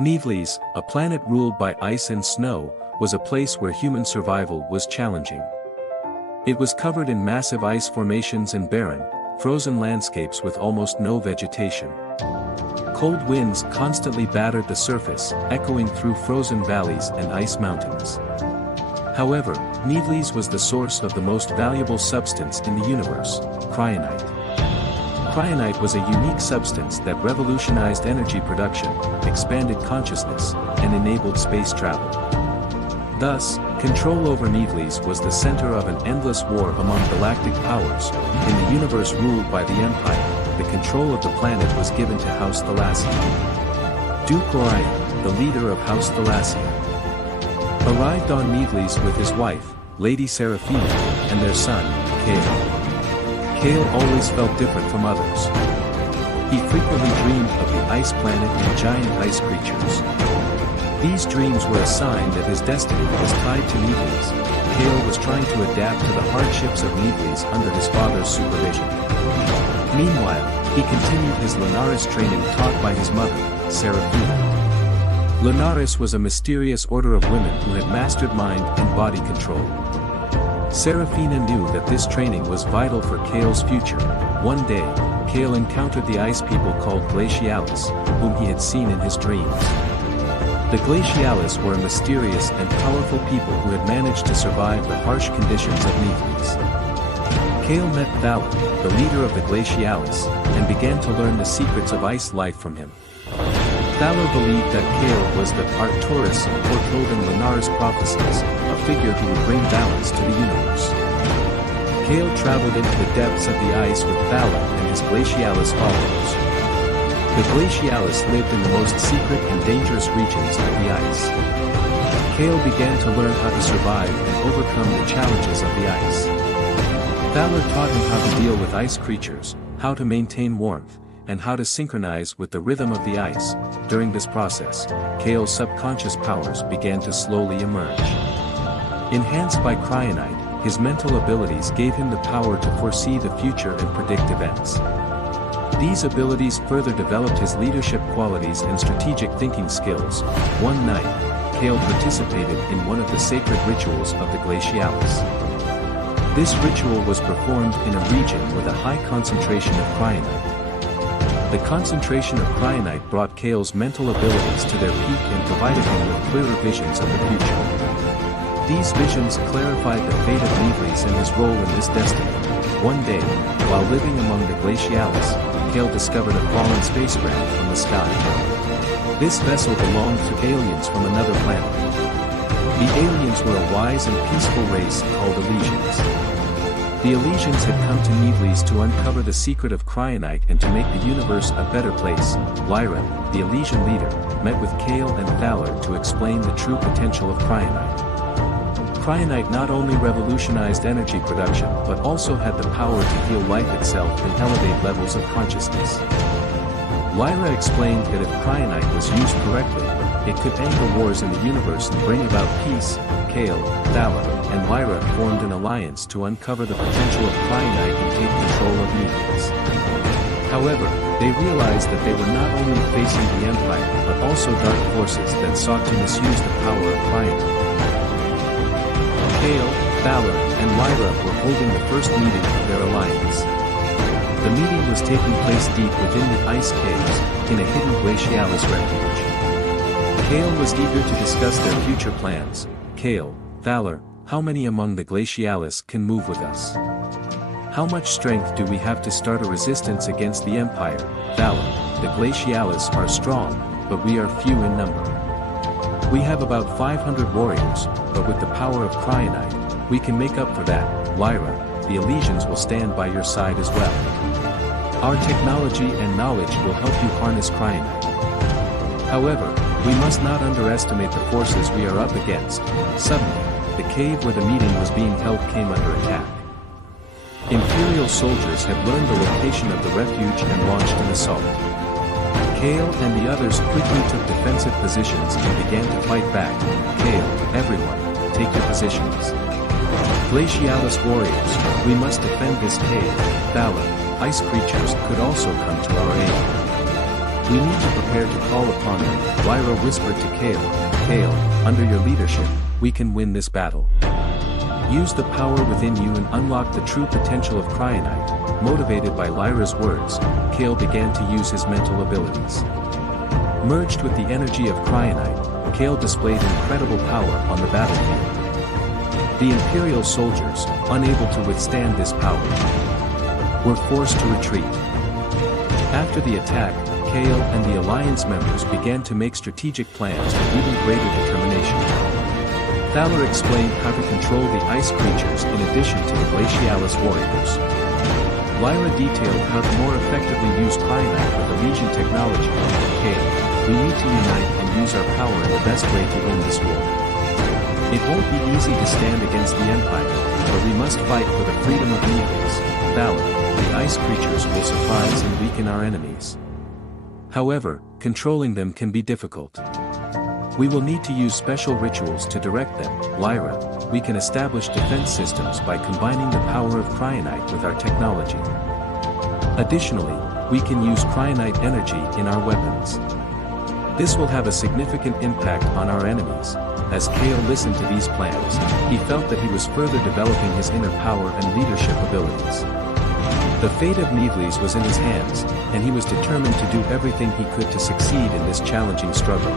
Nivelles, a planet ruled by ice and snow, was a place where human survival was challenging. It was covered in massive ice formations and barren, frozen landscapes with almost no vegetation. Cold winds constantly battered the surface, echoing through frozen valleys and ice mountains. However, Nivelles was the source of the most valuable substance in the universe, cryonite. Cryonite was a unique substance that revolutionized energy production, expanded consciousness, and enabled space travel. Thus, control over Nivelles was the center of an endless war among galactic powers. In the universe ruled by the Empire, the control of the planet was given to House Thalassia. Duke Orion, the leader of House Thalassia, arrived on Nivelles with his wife, Lady Seraphina, and their son, Kale. Kale always felt different from others. He frequently dreamed of the ice planet and giant ice creatures. These dreams were a sign that his destiny was tied to Nivelles. Kale was trying to adapt to the hardships of Nivelles under his father's supervision. Meanwhile, he continued his Lunaris training taught by his mother, Seraphina. Lunaris was a mysterious order of women who had mastered mind and body control. Seraphina knew that this training was vital for Kale's future. One day, Kale encountered the ice people called Glacialis, whom he had seen in his dreams. The Glacialis were a mysterious and powerful people who had managed to survive the harsh conditions of Nivelles. Kale met Thala, the leader of the Glacialis, and began to learn the secrets of ice life from him. Thala believed that Kale was the Arcturus foretold in Lunaris prophecies, a figure who would bring balance to the universe. Kale traveled into the depths of the ice with Thala and his Glacialis followers. The Glacialis lived in the most secret and dangerous regions of the ice. Kale began to learn how to survive and overcome the challenges of the ice. Thala taught him how to deal with ice creatures, how to maintain warmth, and how to synchronize with the rhythm of the ice. During this process, Kale's subconscious powers began to slowly emerge. Enhanced by cryonite, his mental abilities gave him the power to foresee the future and predict events. These abilities further developed his leadership qualities and strategic thinking skills. One night, Kale participated in one of the sacred rituals of the Glacialis. This ritual was performed in a region with a high concentration of cryonite. The concentration of cryonite brought Kale's mental abilities to their peak and provided him with clearer visions of the future. These visions clarified the fate of Nivelles and his role in this destiny. One day, while living among the Glacialis, Kale discovered a fallen spacecraft from the sky. This vessel belonged to aliens from another planet. The aliens were a wise and peaceful race called Elysians. The Elysians had come to Nivelles to uncover the secret of cryonite and to make the universe a better place. Lyra, the Elysian leader, met with Kale and Thaler to explain the true potential of cryonite. Cryonite not only revolutionized energy production but also had the power to heal life itself and elevate levels of consciousness. Lyra explained that if cryonite was used correctly, it could end the wars in the universe and bring about peace. Kale, Thala, and Lyra formed an alliance to uncover the potential of cryonite and take control of Nivelles. However, they realized that they were not only facing the Empire but also dark forces that sought to misuse the power of cryonite. Kale, Thala, and Lyra were holding the first meeting of their alliance. The meeting was taking place deep within the ice caves, in a hidden Glacialis refuge. Kale was eager to discuss their future plans. Kale, Thaler, how many among the Glacialis can move with us? How much strength do we have to start a resistance against the Empire? Thaler, the Glacialis are strong, but we are few in number. We have about 500 warriors, but with the power of cryonite, we can make up for that. Lyra, the Elysians will stand by your side as well. Our technology and knowledge will help you harness cryonite. However, we must not underestimate the forces we are up against. Suddenly, the cave where the meeting was being held came under attack. Imperial soldiers had learned the location of the refuge and launched an assault. Kale and the others quickly took defensive positions and began to fight back. Kale, everyone, take your positions. Glacialis warriors, we must defend this cave. Thala, ice creatures could also come to our aid. We need to prepare to call upon them, Lyra whispered to Kale. Kale, under your leadership, we can win this battle. Use the power within you and unlock the true potential of Cryonite. Motivated by Lyra's words, Kale began to use his mental abilities. Merged with the energy of Cryonite, Kale displayed incredible power on the battlefield. The Imperial soldiers, unable to withstand this power, were forced to retreat. After the attack, Kale and the Alliance members began to make strategic plans with even greater determination. Thaler explained how to control the ice creatures in addition to the Glacialis warriors. Lyra detailed how to more effectively use Cryonite with the Legion technology. Kale, we need to unite and use our power in the best way to win this war. It won't be easy to stand against the Empire, but we must fight for the freedom of Needles. Thaler, the ice creatures will surprise and weaken our enemies. However, controlling them can be difficult. We will need to use special rituals to direct them. Lyra, we can establish defense systems by combining the power of Cryonite with our technology. Additionally, we can use Cryonite energy in our weapons. This will have a significant impact on our enemies. As Kale listened to these plans, he felt that he was further developing his inner power and leadership abilities. The fate of Needles was in his hands, and he was determined to do everything he could to succeed in this challenging struggle.